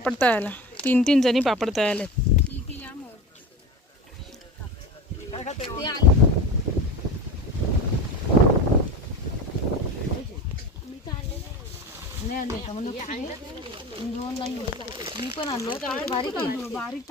पापड तळायला. तीन तीन जणी पापड तळायला आहेत. मी पण आणलो. बारीक बारीक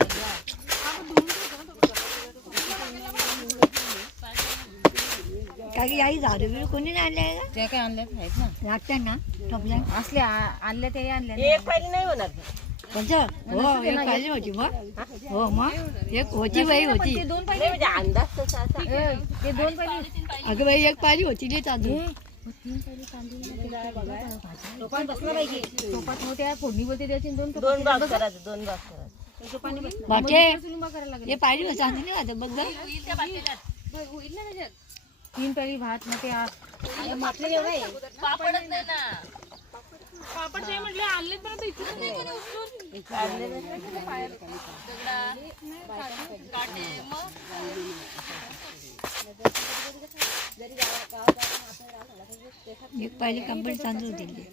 कोणी नाही आणले का त्या काय आणल्या आहेत ना लागतात ना टोपल्या असले ते एक फायली नाही होणार कोणतं हो एक पाहिजे होती मग हो मग एक होती बाई होती नाही म्हणजे अंदाज तसा असा ते दोन पहिली अगं बाई एक पाहिजे होती ते तांदूळ फोडणी बोलते त्याची दोन दोन भाग करायचं दोन भाग करायचं हे पाहिजे चांगली आता बघ बघ. होईल ना त्याच्यात तीन तळी भात मग ते पापडच नाही ना. पापड ते म्हटले आणले पण आता इथे नाही कोणी उचलून. एक पाहिजे कंपनी तांदूळ दिली.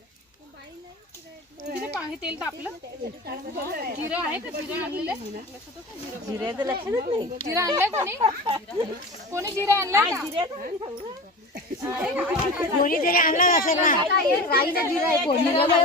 तेल तापलं? जिरं आहे का? जिरं आणलेलं जिऱ्याचं लक्षातच नाही. जिरं आणलंय कोणी? कोणी जिरं आणलंय का? कोणीतरी आणला असेल ना राईचं जिरं आहे फोडणीला नाही,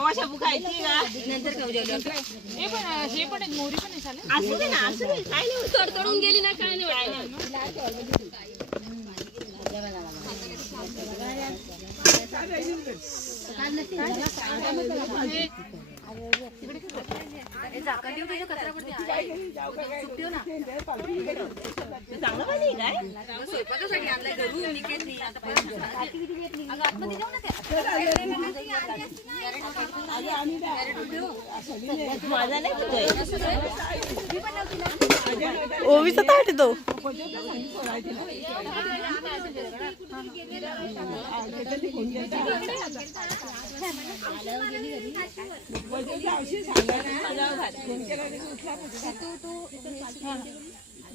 अशा खायची का हे पण अं, हे पण आहेत, मोहरी पण आहे चालेल असू दे ना असू दे काय नाही तडतडून गेली ना काय नाही काय नाही चांगलं पाणी आहे काय माझा नाही तुझा ओवीचा ताट आहे तो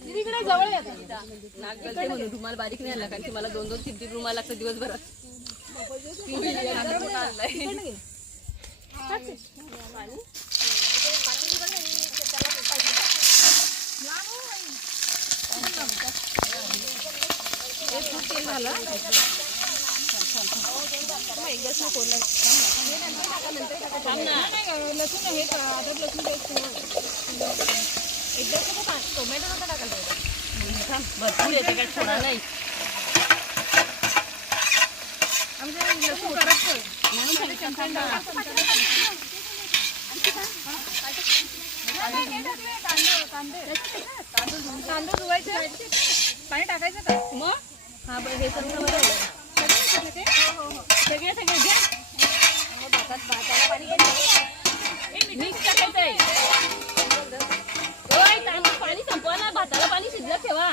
तिकडे जवळ रुमाल बारीक नाही आला कारण की मला दोन दोन तीन तीन रुमाल लागतात दिवसभरात. आणलाय लसूण हे अद्रक लसूण पेस्ट टोमॅटो नका टाकायला भरपूर येते काय थोडा नाही आमच्या लसूण कांदे तांदूळ धुवायचे पाणी टाकायचं का? मग? हा बरं हे सगळं आहे. सगळे सगळे घ्या. मिक्स टाकायचं आहे. ओय, तांदूळ पाणी संपवा ना. भाताला पाणी शिजलं ठेवा.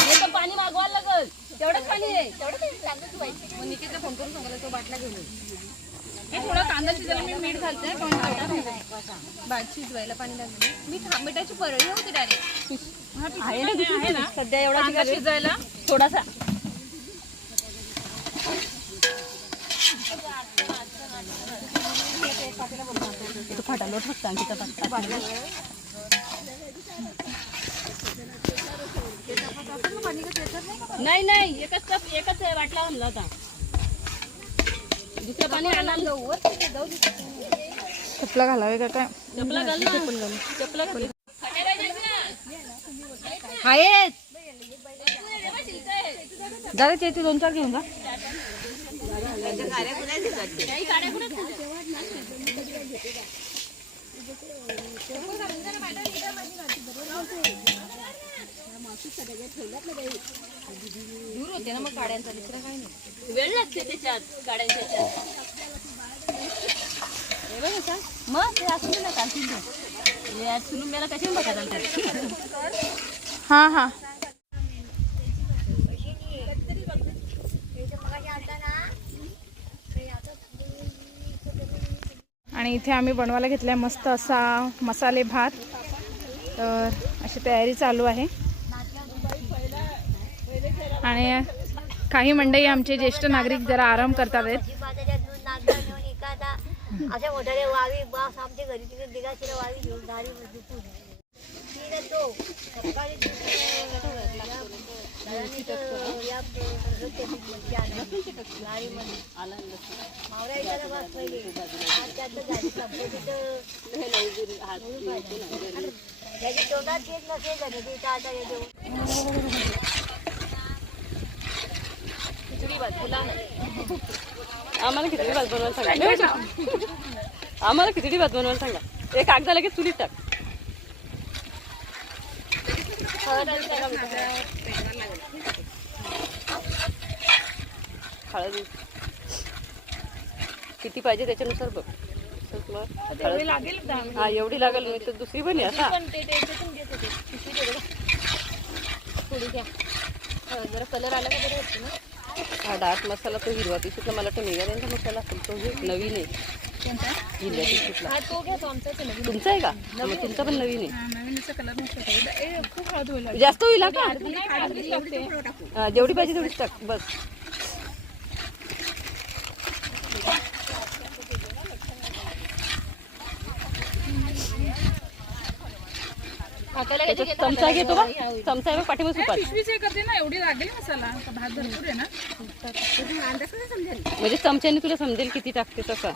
हे तर पाणी मागवायला लागल. तेवढंच पाणी आहे. तेवढंच तांदूळ धुवायचे मग निकितला फोन करून सांगायला तो बाटला घेऊन. हे थोडा कांदा शिजायला मी मीठ घालते पण भात शिजवायला पाणी लागलं. मी था- मिठाची परळी होती डायरेक्ट आहे ना आहे ना? सध्या एवढा शिजायला? थोडासा. फाटा लोट फक्त नाही नाही एकच कप एकच वाटला आणला होता. दुसरं पाणी आणला. चपला घालावे का काय? चपला घाल. चपला घाल. आहेत दादा त्याचे दोन चार घेऊन जा. दूर होते ना मग गाड्यांचा दुसरा काही नाही. वेळ लागते त्याच्यात बघ असं. मग ते असू ना हे सुलून कशी बघा चालतात हा हा. आणि इथे आम्ही बनवायला घेतलाय मस्त असा मसाले भात. तर अशी तयारी चालू आहे. आणि काही मंडळी आमचे ज्येष्ठ नागरिक जरा आराम करतात आहेत. आम्हाला खिचडी भात बनवायला सांगा. आम्हाला खिचडी भात बनवायला सांगा. एक कागदा लगेच चुलीत टाक. हळद किती पाहिजे त्याच्यानुसार बघ. लागेल हा एवढी लागेल मी तर दुसरी पण असा थोडी घ्या. हो, जरा कलर आला का बरं वाटतं ना? हा डार्क मसाला तो हिरवा. तिशीतला मला वाटतं मेघाल्यांचा मसाला असेल तो हे नवीन आहे. तुमचा आहे का? मग तुमचा पण नवीन आहे. जास्त होईल का? जेवढी पाहिजे तेवढीच टाक बस. चमचा घेतो का? चमचा आहे पाठीमागे सुपात पिशवीच करते ना एवढी लागेल मसाला आता भात भरपूर आहे ना म्हणजे चमच्याने तुला समजेल किती टाकते तसा.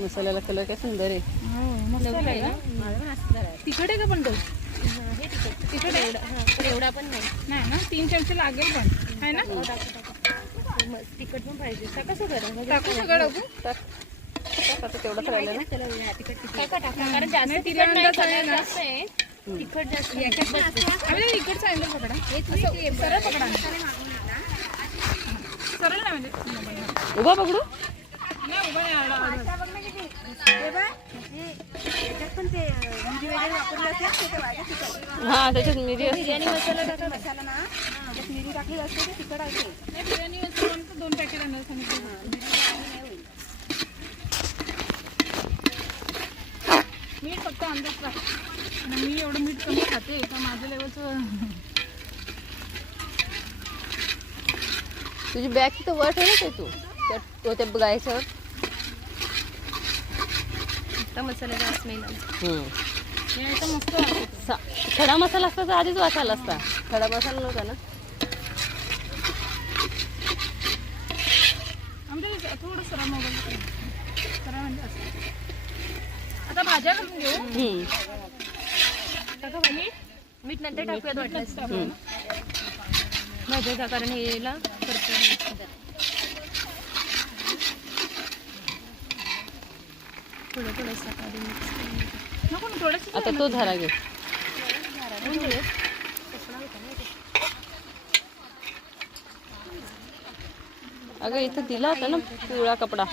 मसाल्याला कलर काय सुंदर आहे. तिखट आहे का पण तो? तिखट एवढा हा पण एवढा पण नाही. ना? तीन चमचे लागेल पण. आहे ना? मग तिखट पण पाहिजे. का कसं करा टाकू सगळं टाकू टाक. टाक तेवढंच राहिलं ना कारण जास्त तिखट आहे ना. तिखट जास्त पकडा? सरळ पकडा. सरळ नाही म्हणजे. उभा पकडू. हा त्याच्यात मिरी असते. बिर्याणी मसाला टाका ना. नाही बिर्याणी मसाला आमचं दोन पॅकेट आणलं सांगितलं मीठ फक्त अंदाज टाक आणि मी एवढं मीठ कमी खाते तर माझ्या लेवलचं तुझी बॅग तिथं वर ठेव ना ते? तू त्या तो त्या गायच्यावर आता मसाल्याचा स्मेल. हे. सा- खडा मसाला असता तर आधीच वाचायला असता. खडा मसाला नव्हता ना? म्हणजे आता भाज्या घालून घेऊ. मीठ नंतर टाकूयात वाटलं. भाज्या कारण हेला थोडं थोडं सकाळी मिक्स नको ना थोडंसं आता तो झारा घे अगं इथं दिला होता ना पिवळा कपडा।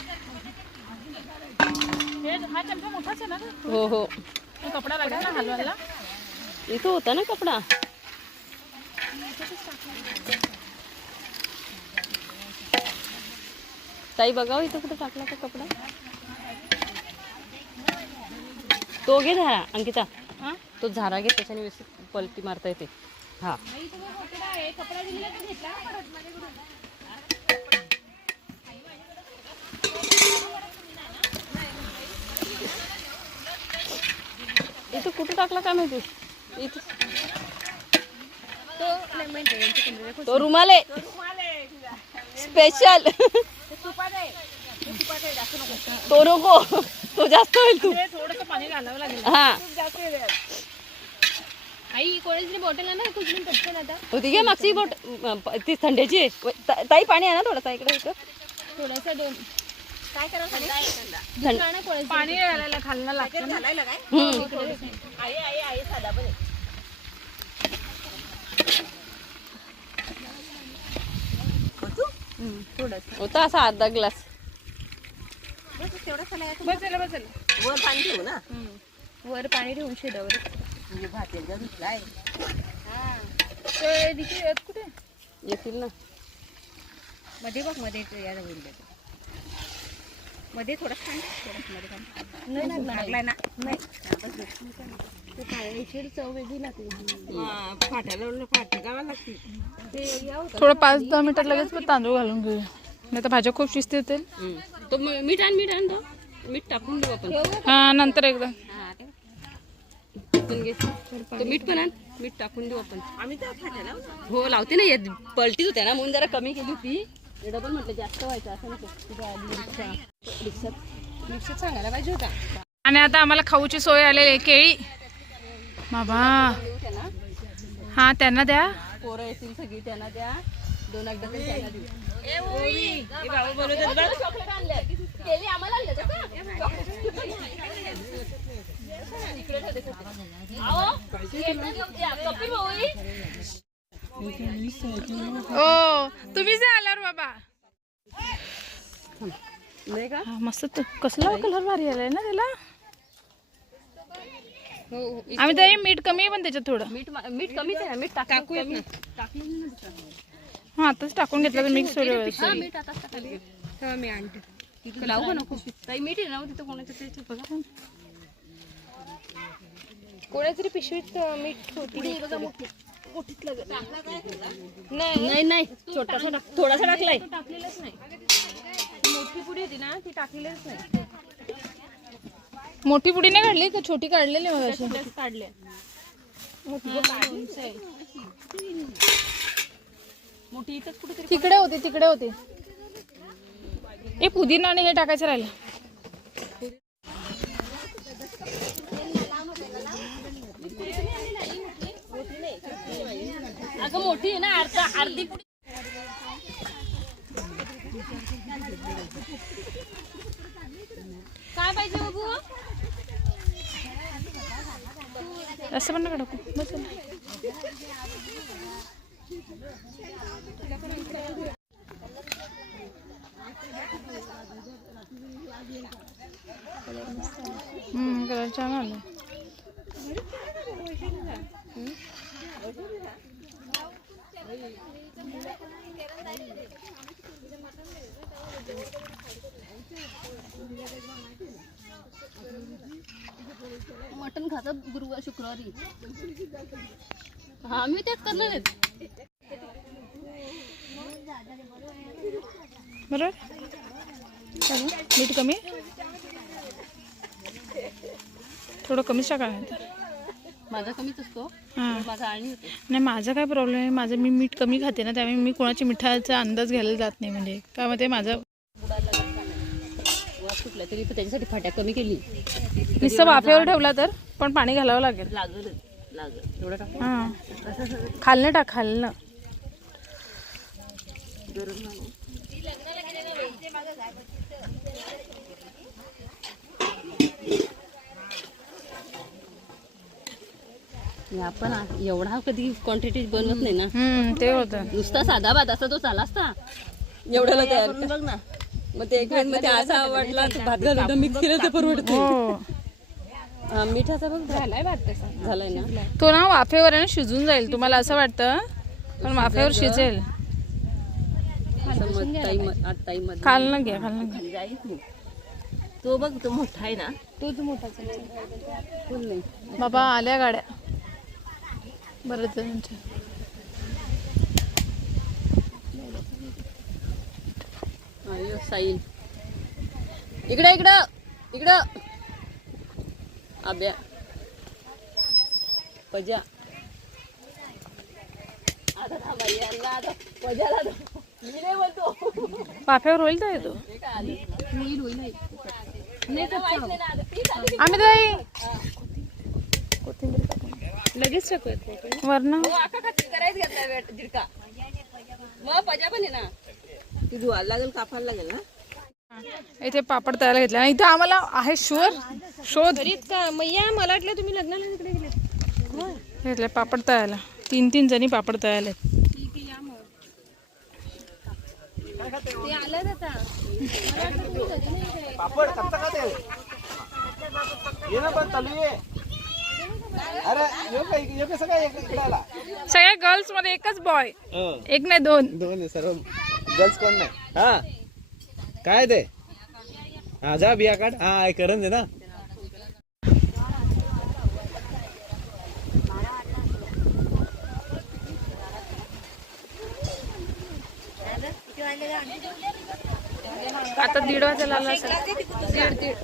हा चमचा मोठाच आहे ना हो हो। तो कपडा लागेल ना हलवायला इथं होता ना कपडा। ताई बघाव इथं कुठे टाकला का कपडा। तो घे झारा अंकिता. तो झारा घे त्याच्याने व्यवस्थित पलटी मारता येते. हा. इथं कुठं टाकला का माहिती? इथं. तो रुमाले स्पेशल तो नको. तो जास्त होईल तू. थोडस पाणी घालावं लागेल. हा. आई कोणाची बॉटल आहे ना कुठली पटकन आता. होती घे मागची बोट ती थंड्याची आहे. व- ता- ताई पाणी आहे ना थोडासा इकडे इकडं. थोडासा दोन. काय करावं थंड दुसरा ना कोणाची पाणी घालायला खालनं लागतं ना. हम्म. होता असा अर्धा ग्लास. बसेल बसेल वर पाणी ठेवून शेडावर ते दिशी आहेत कुठे? येतील ना. मध्ये बघमध्ये यायला होईल. मध्ये थोडा खांड थोडा मध्ये खांड नाही लागला लागलाय ना? नाही. ते पाण्याची चव वेगळी लागते. ते या होतं. थोडं पाच दहा मिनिटात लगेच पण तांदूळ घालून घेऊ. नाही तर भाज्या खूप शिस्ती येतील. तो मी- मीठ आण मीठ आण तो. मीठ टाकून देऊ आपण. हा नंतर एकदा. घे. तो मीठ पण आण मीठ टाकून देऊ आपण. हो लावते ना. येत पलटीच होत्या ना म्हणून जरा कमी केली होती. डबल म्हटलं जास्त व्हायचं असं नको तुझ्या आधी रिक्षा रिक्षात मिक्सर सांगायला पाहिजे होता आणि आता आम्हाला खाऊची सोय आलेली आहे केळी. बाबा. देऊ त्यांना. हा त्यांना द्या. पोरं येतील सगळी त्यांना द्या. दोन एकदा तरी त्यांना देऊ. ओ तुम्हीच आल्यावर बाबा. नाही का मस्त कसला कलर भारी आलाय ना त्याला. आम्ही तर मीठ कमी आहे पण त्याच्यात थोडं. मीठ मीठ कमीच आहे मीठ टाकू हा आताच टाकून घेतलं तर मिक्स होईल हा मीठ आताच टाकायला मी आणते. इकडे लावू का नको? ताई मीठ आहे ना हो तिथं कोणाच्या त्याच्यात बघा. कोणाच्या तरी पिशवीत अं, मीठ होती. बघा मोठी. नाही नाही छोटासा टाक थोडासा टाकलाय. टाकलेलंच नाही. मोठी पुडी होती ना ती टाकलेलंच नाही. मोठी पुडी नाही काढली का? छोटी काढलेली मग अशी त्याच काढल्या मोठी इथंच कुठेतरी तिकडे होती तिकडे होती. ए पुदिना आणि हे टाकायचं राहिलं. अगं मोठी आहे ना अर्धा अर्धी पुडी काय पाहिजे बाबू? असं पण नका टाकू. बस. हम्म कलर छान आलं मटण खातात गुरुवार शुक्रवारी हा मी तेच करणार आहेत बरोबर? मीठ कमी? थोडं कमीच टाका माझा कमीच असतो. हां. माझा आणि होतो. नाही माझा काय प्रॉब्लेम आहे? माझं मी मीठ कमी खाते ना त्यामुळे मी कोणाची मिठाचा अंदाज घ्यायला जात नाही म्हणजे. काय माहिती माझं वास सुटला तरी त्याच्यासाठी फाट्या कमी केली. नुसतं वाफेवर ठेवला तर पण पाणी घालावं लागेल. लागल हां खालनं टाक खालनं. आपण एवढा कधी क्वांटिटी बनवत नाही ना. हम्म, ते होतं. नुसता साधा भात असा तो चाला असता एवढ्याला तयार बघ ना. मग ते एक मध्ये असा वाटला भात घालून मिक्स केलं तर परवडत हो मिठाचा बघ झालाय भात तसा. झालाय ना? तो ना वाफेवर आहे ना शिजून जाईल. तुम्हाला असं वाटतं? पण वाफेवर शिजेल. समज ताई म- आत ताई मध्ये खालनं घ्या घ्या जाईल तू. तो बघ तो मोठा आहे ना. तोच मोठा फुल नाही. बाबा आल्या गाड्या. बरेच जणांच्या अयो साईल इकडं इकडं इकडं. आब्या. पजा. आता थांबा यांना आता पजाला दो. मी नाही बोलतो. पाफ्यावर होईल तर येतो हे माहीत नाही. ना आता आली. आम्ही ताई लगेच टाकूयात वरण हो आका खाती करायच घेतला वेट झिडका मग पजा पण आहे ना. ती धुवायला लागेल कापायला लागेल ना. इथे पापड तयार घेतले. आणि इथे आम्हाला आहे शुअर शोध. का? मग या मला वाटलं तुम्ही लग्नाला तिकडे गेले घेतले पापड तयारला तीन तीन जणी पापड तयार आहेत. ते आलं आता. पापड कच्चा खाते ये ना पण चालू ये. अरे यो काय यो कसं काय इकडे आला सगळ्या गर्ल्समध्ये एकच बॉय हं. एक नाही दोन. दोन आहे सर्व. गर्ल्स कोण नाही? हा. काय ते? हा जा बिया काढ. हा हे करण दे ना किती वाजले का? आता दीड वाजायला आला असेल. दीड दीड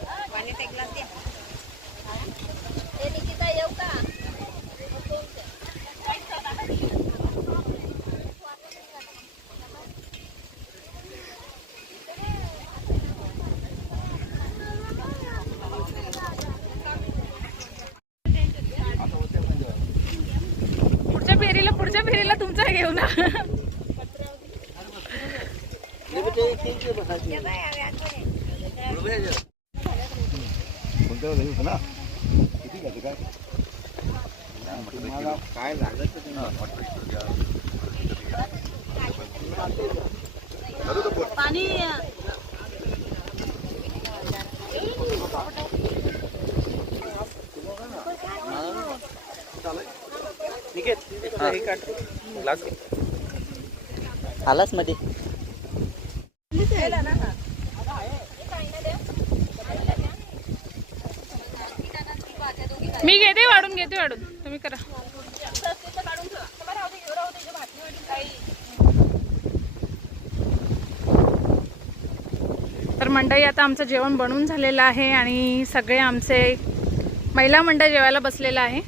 ए, निकिता येऊ का पुढच्या फेरीला पुढच्या फेरीला तुमचा घेऊ ना काय झालं पाणी आलाच मध्ये मी घेते वाढून घेते वाढून. तुम्ही करा. तर मंडळी आता आमचं जेवण बनवून झालेलं आहे आणि सगळे आमचे महिला मंडळ जेवायला बसलेलं आहे.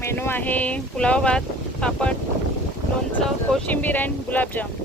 मेनू आहे पुलाव भात पापड लोणचं कोशिंबीर अँड गुलाबजाम.